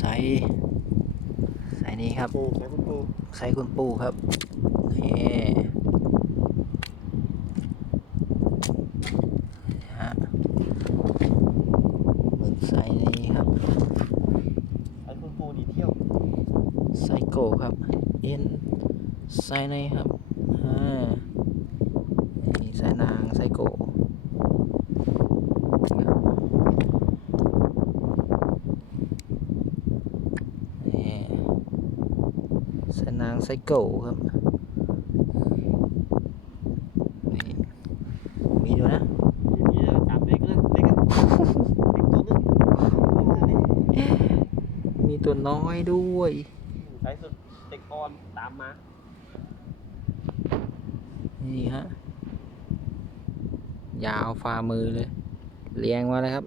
ไซส์ไซส์นี้ครับ ปูใช้คุณปูไซส์คุณปู่ครับ นี่ฮะหมึกไซส์นี้ครับ ใช้คุณปูหนีเที่ยวไซโกครับ เอ็นไซส์นี้ครับอ่านี่ไซส์นางไซโกครับนี่ไซ ส์นางไซโกครับนี่มีดูนะมีมีจับเล็กเลยเล็กอะเล็กตัวนึงนี่มีตัวน้อยด้วยใช้สุดเด็กอ่อนตามมา นี่ฮะ ยาวฝ่ามือเลย เลี้ยงมาเลยครับ